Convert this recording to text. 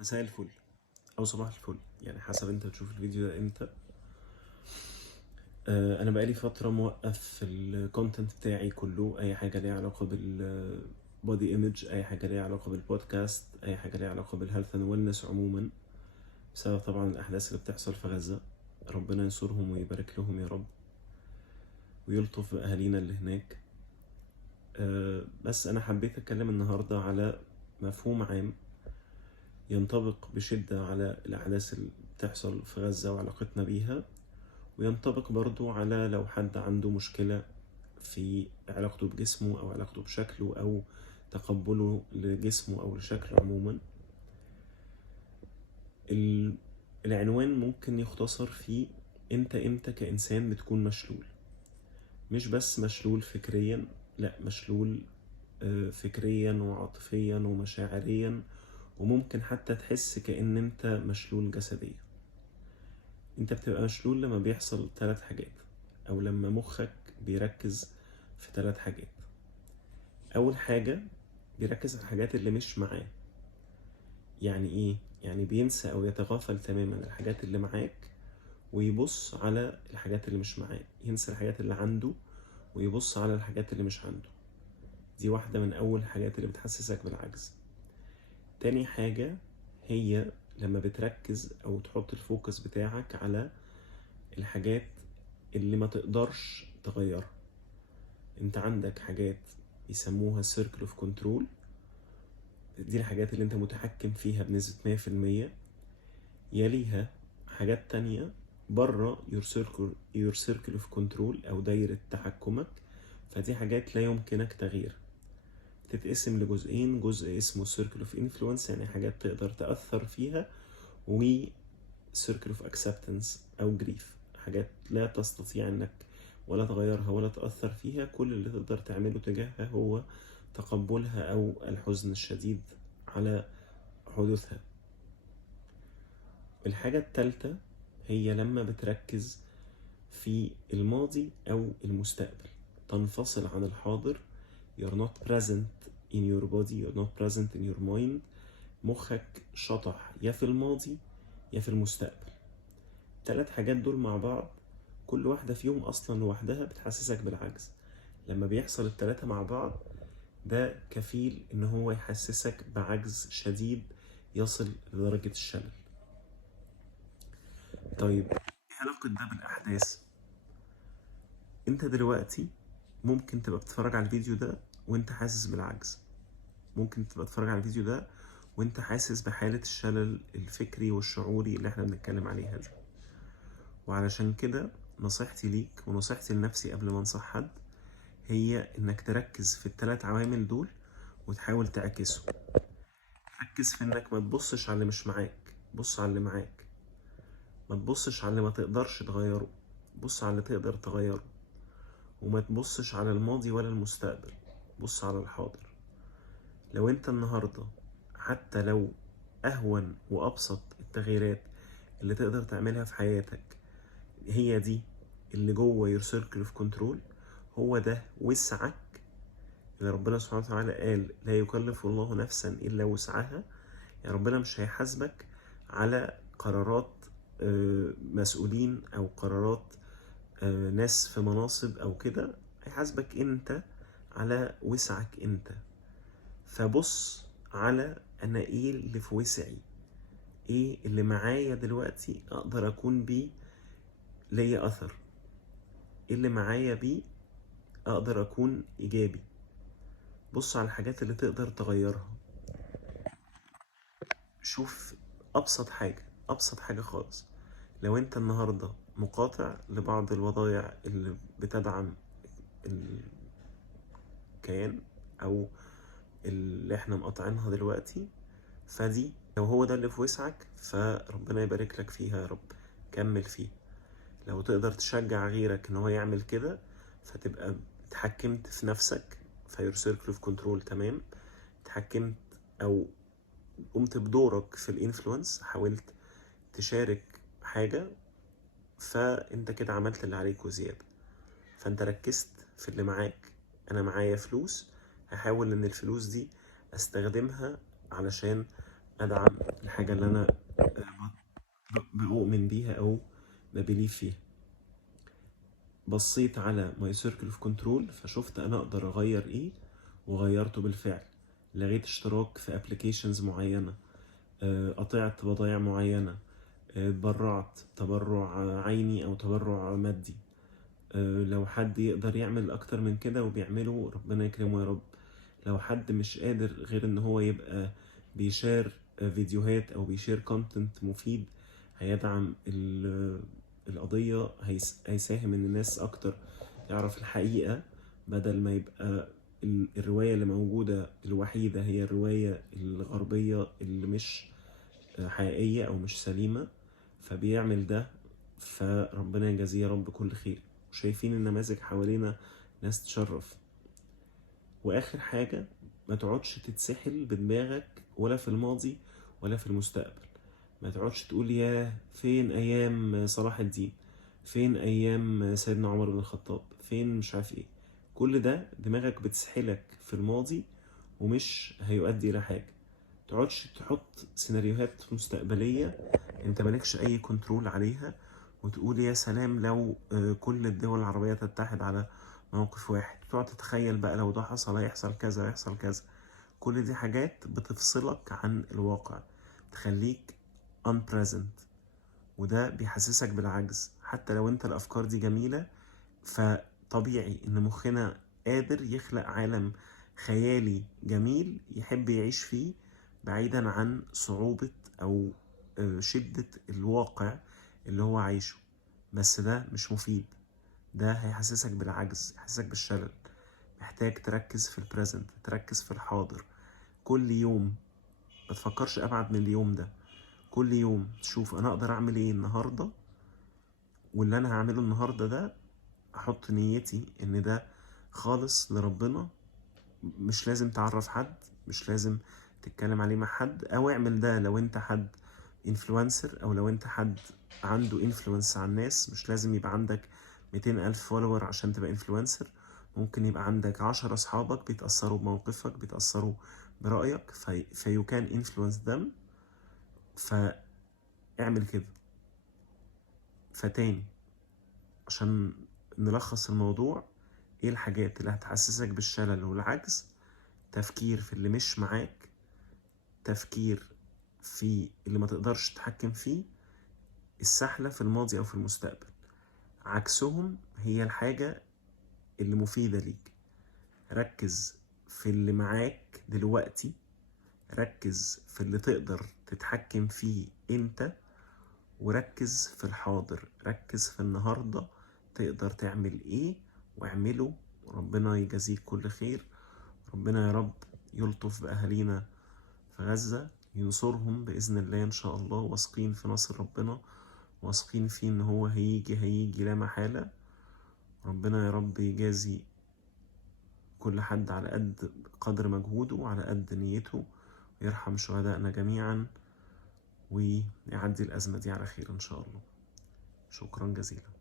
مساء الفل او صباح الفل، يعني حسب انت تشوف الفيديو ده امتى. انا بقالي فتره موقف الكونتنت بتاعي كله، اي حاجه ليها علاقه بالبودي ايمج، اي حاجه ليها علاقه بالبودكاست، اي حاجه ليها علاقه بالهيلث اند ويلنس عموما، بسبب طبعا الاحداث اللي بتحصل في غزه. ربنا ينصرهم ويبارك لهم يا رب، ويلطف باهالينا اللي هناك. بس انا حبيت اتكلم النهارده على مفهوم عام ينطبق بشده على الاحداث اللي بتحصل في غزه وعلاقتنا بيها، وينطبق برضو على لو حد عنده مشكلة في علاقته بجسمه أو علاقته بشكله أو تقبله لجسمه أو لشكله عموما. العنوان ممكن يختصر في انت امتى كإنسان بتكون مشلول، مش بس مشلول فكريا، لا مشلول فكريا وعاطفيا ومشاعريا، وممكن حتى تحس كأن انت مشلول جسديا. انت بتبقى مشلول لما بيحصل 3 حاجات، او لما مخك بيركز في 3 حاجات. اول حاجة بيركز على الحاجات اللي مش معاه. يعني ايه؟ يعني بينسى او يتغافل تماما الحاجات اللي معاك، ويبص على الحاجات اللي مش معاه. ينسى الحاجات اللي عنده ويبص على الحاجات اللي مش عنده. دي واحدة من اول الحاجات اللي بتحسسك بالعجز. تاني حاجة هي لما بتركز او تحط الفوكس بتاعك على الحاجات اللي ما تقدرش تغيرها. انت عندك حاجات يسموها circle of control، دي الحاجات اللي انت متحكم فيها بنسبة 100%. يليها حاجات تانية بره your circle of control أو دايرة تحكمك، فدي حاجات لا يمكنك تغييرها. تتقسم لجزئين: جزء اسمه circle of influence، يعني حاجات تقدر تأثر فيها، و circle of acceptance أو grief، حاجات لا تستطيع انك ولا تغيرها ولا تأثر فيها. كل اللي تقدر تعمله تجاهها هو تقبلها أو الحزن الشديد على حدوثها. الحاجة التالتة هي لما بتركز في الماضي أو المستقبل، تنفصل عن الحاضر. You're not present in your body, you're not present in your mind. مخك شطح يا في الماضي يا في المستقبل. 3 حاجات دول مع بعض، كل واحدة فيهم أصلا لوحدها بتحسسك بالعجز. لما بيحصل ال3 مع بعض، ده كفيل إن هو يحسسك بعجز شديد يصل لدرجة الشلل. طيب ايه علاقة ده بالأحداث؟ انت دلوقتي ممكن تبقى بتتفرج على الفيديو ده وانت حاسس بالعجز، ممكن تبقى بتتفرج على الفيديو ده وانت حاسس بحالة الشلل الفكري والشعوري اللي احنا بنتكلم عليها دي. وعلشان كده نصيحتي ليك ونصيحتي لنفسي قبل ما انصح حد هي انك تركز في ال3 عوامل دول وتحاول تعكسهم. ركز في انك ما تبصش على اللي مش معاك، بص على اللي معاك. ما تبصش على اللي ما تقدرش تغيره، بص على اللي تقدر تغيره. وما تبصش على الماضي ولا المستقبل، بص على الحاضر. لو انت النهاردة حتى لو أهون وأبسط التغييرات اللي تقدر تعملها في حياتك هي دي اللي جوه your circle of control، هو ده وسعك اللي ربنا سبحانه وتعالى قال لا يكلف الله نفسا إلا وسعها. يعني ربنا مش هيحاسبك على قرارات مسؤولين أو قرارات ناس في مناصب أو كده، هيحاسبك أنت على وسعك أنت. فبص على أنا إيه اللي في وسعي، إيه اللي معايا دلوقتي أقدر أكون بيه ليا أثر، إيه اللي معايا بيه أقدر أكون إيجابي. بص على الحاجات اللي تقدر تغيرها. شوف أبسط حاجة خالص. لو أنت النهاردة مقاطع لبعض الوضائع اللي بتدعم الكيان أو اللي احنا مقاطعينها دلوقتي، فدي لو هو ده اللي في وسعك فربنا يبارك لك فيها يا رب، كمل فيه. لو تقدر تشجع غيرك ان هو يعمل كده فتبقى اتحكمت في نفسك، فيور سيركل اوف كنترول تمام. اتحكمت او قمت بدورك في الانفلونس، حاولت تشارك حاجة، فانت كده عملت اللي عليك وزيادة. فانت ركزت في اللي معاك. انا معايا فلوس، هحاول ان الفلوس دي استخدمها علشان ادعم الحاجة الحاجة اللي أنا بؤمن بيها أو ببليف فيها. بصيت على ماي سيركل اوف كنترول فشفت أنا أقدر أغير إيه وغيرته بالفعل. لغيت اشتراك في ابلكيشنز معينة، قطعت بضايع معينة، اتبرعت تبرع عيني أو تبرع مادي. لو حد يقدر يعمل أكتر من كده وبيعمله ربنا يكرمه يا رب. لو حد مش قادر غير إن هو يبقى بيشير فيديوهات أو بيشير كونتنت مفيد هيدعم القضية، هيساهم إن الناس أكتر تعرف الحقيقة، بدل ما يبقى الرواية اللي موجودة الوحيدة هي الرواية الغربية اللي مش حقيقية أو مش سليمة. فبيعمل ده، فربنا يجازيه يا رب كل خير. وشايفين النماذج حوالينا ناس تشرف. وآخر حاجة، ما تقعدش تتسحل بدماغك ولا في الماضي ولا في المستقبل. ما تقعدش تقول يا فين أيام صلاح الدين، فين أيام سيدنا عمر بن الخطاب، فين مش عارف ايه. كل ده دماغك بتسحلك في الماضي ومش هيؤدي إلى حاجة. تقعدش تحط سيناريوهات مستقبلية انت مالكش اي كنترول عليها وتقول يا سلام لو كل الدول العربية تتحد على موقف واحد، تقعد تتخيل بقى لو ده حصل هيحصل كذا هيحصل كذا. كل دي حاجات بتفصلك عن الواقع، تخليك unpresent، وده بيحسسك بالعجز. حتى لو انت الافكار دي جميلة، فطبيعي ان مخنا قادر يخلق عالم خيالي جميل يحب يعيش فيه بعيدا عن صعوبة او شدة الواقع اللي هو عايشه. بس ده مش مفيد، ده هيحسسك بالعجز، يحسسك بالشلل. محتاج تركز في البريزنت، تركز في الحاضر. كل يوم ما تفكرش ابعد من اليوم ده. كل يوم تشوف انا اقدر اعمل ايه النهارده، واللي انا هعمله النهارده ده احط نيتي ان ده خالص لربنا. مش لازم تعرف حد، مش لازم تتكلم عليه مع حد، او اعمل ده لو انت حد انفلونسر او لو انت حد عنده انفلونس على الناس. مش لازم يبقى عندك 200,000 فولور عشان تبقى انفلونسر. ممكن يبقى عندك 10 اصحابك بيتأثروا بموقفك، بيتأثروا برأيك، فيو كان انفلونس them. فاعمل كده. فتاني عشان نلخص الموضوع، ايه الحاجات اللي هتحسسك بالشلل والعجز؟ تفكير في اللي مش معاك، تفكير في اللي ما تقدرش تتحكم فيه، السحلة في الماضي أو في المستقبل. عكسهم هي الحاجة اللي مفيدة ليك. ركز في اللي معاك دلوقتي، ركز في اللي تقدر تتحكم فيه انت، وركز في الحاضر، ركز في النهاردة تقدر تعمل ايه واعمله. وربنا يجازيك كل خير. ربنا يا رب يلطف بأهالينا في غزة، ينصرهم بإذن الله إن شاء الله. واثقين في نصر ربنا، واثقين فيه إن هو هيجي لا محالة. ربنا يا رب يجازي كل حد على قد قدر مجهوده وعلى قد نيته، ويرحم شهدائنا جميعا، ويعدي الأزمة دي على خير إن شاء الله. شكرا جزيلا.